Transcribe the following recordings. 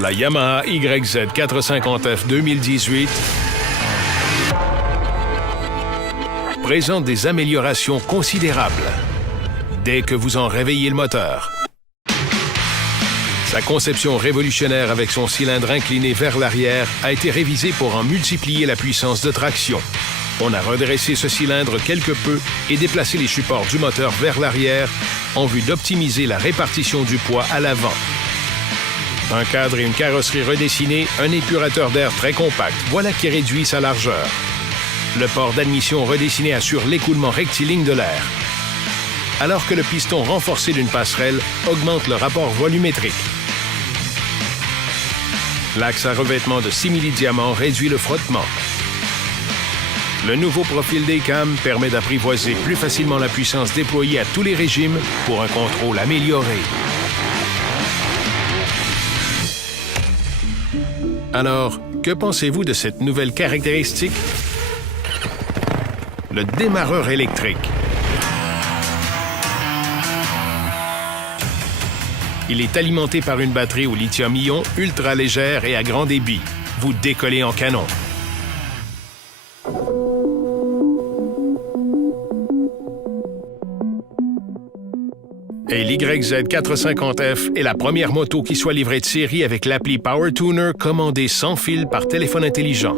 La Yamaha YZ450F 2018 présente des améliorations considérables dès que vous en réveillez le moteur. Sa conception révolutionnaire avec son cylindre incliné vers l'arrière a été révisée pour en multiplier la puissance de traction. On a redressé ce cylindre quelque peu et déplacé les supports du moteur vers l'arrière en vue d'optimiser la répartition du poids à l'avant. Un cadre et une carrosserie redessinés, un épurateur d'air très compact, voilà qui réduit sa largeur. Le port d'admission redessiné assure l'écoulement rectiligne de l'air, alors que le piston renforcé d'une passerelle augmente le rapport volumétrique. L'axe à revêtement de simili-diamant réduit le frottement. Le nouveau profil des cames permet d'apprivoiser plus facilement la puissance déployée à tous les régimes pour un contrôle amélioré. Alors, que pensez-vous de cette nouvelle caractéristique? Le démarreur électrique. Il est alimenté par une batterie au lithium-ion ultra légère et à grand débit. Vous décollez en canon. Et l'YZ450F est la première moto qui soit livrée de série avec l'appli PowerTuner commandée sans fil par téléphone intelligent.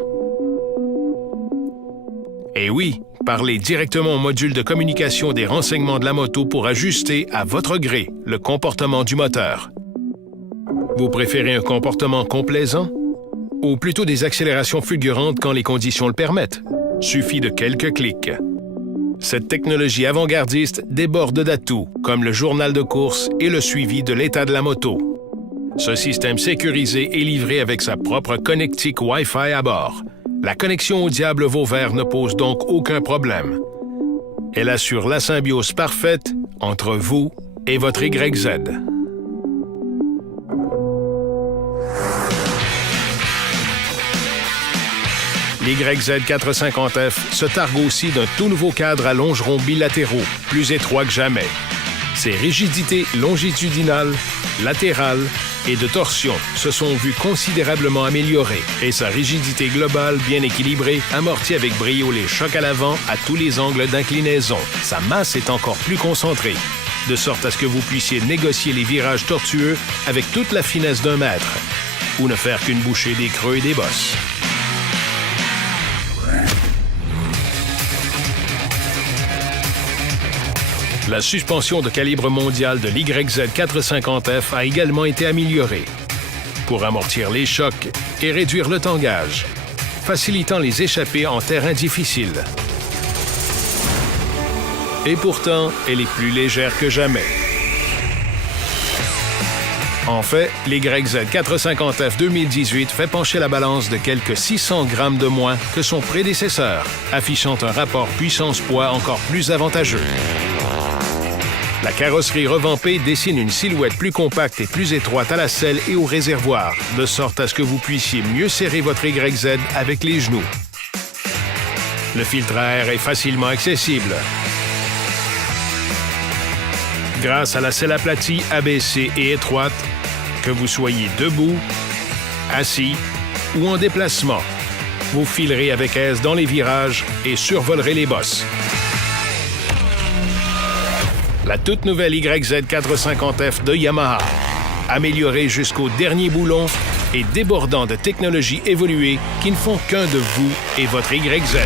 Et oui, parlez directement au module de communication des renseignements de la moto pour ajuster à votre gré le comportement du moteur. Vous préférez un comportement complaisant? Ou plutôt des accélérations fulgurantes quand les conditions le permettent? Suffit de quelques clics. Cette technologie avant-gardiste déborde d'atouts, comme le journal de course et le suivi de l'état de la moto. Ce système sécurisé est livré avec sa propre connectique Wi-Fi à bord. La connexion au diable Vauvert ne pose donc aucun problème. Elle assure la symbiose parfaite entre vous et votre YZ. L'YZ450F se targue aussi d'un tout nouveau cadre à longerons bilatéraux, plus étroit que jamais. Ses rigidités longitudinales, latérales et de torsion se sont vues considérablement améliorées et sa rigidité globale bien équilibrée amortit avec brio les chocs à l'avant à tous les angles d'inclinaison. Sa masse est encore plus concentrée, de sorte à ce que vous puissiez négocier les virages tortueux avec toute la finesse d'un maître ou ne faire qu'une bouchée des creux et des bosses. La suspension de calibre mondial de l'YZ450F a également été améliorée pour amortir les chocs et réduire le tangage, facilitant les échappées en terrain difficile. Et pourtant, elle est plus légère que jamais. En fait, l'YZ450F 2018 fait pencher la balance de quelques 600 grammes de moins que son prédécesseur, affichant un rapport puissance-poids encore plus avantageux. La carrosserie revampée dessine une silhouette plus compacte et plus étroite à la selle et au réservoir, de sorte à ce que vous puissiez mieux serrer votre YZ avec les genoux. Le filtre à air est facilement accessible. Grâce à la selle aplatie, abaissée et étroite, que vous soyez debout, assis ou en déplacement, vous filerez avec aise dans les virages et survolerez les bosses. La toute nouvelle YZ450F de Yamaha, améliorée jusqu'au dernier boulon et débordant de technologies évoluées qui ne font qu'un de vous et votre YZ.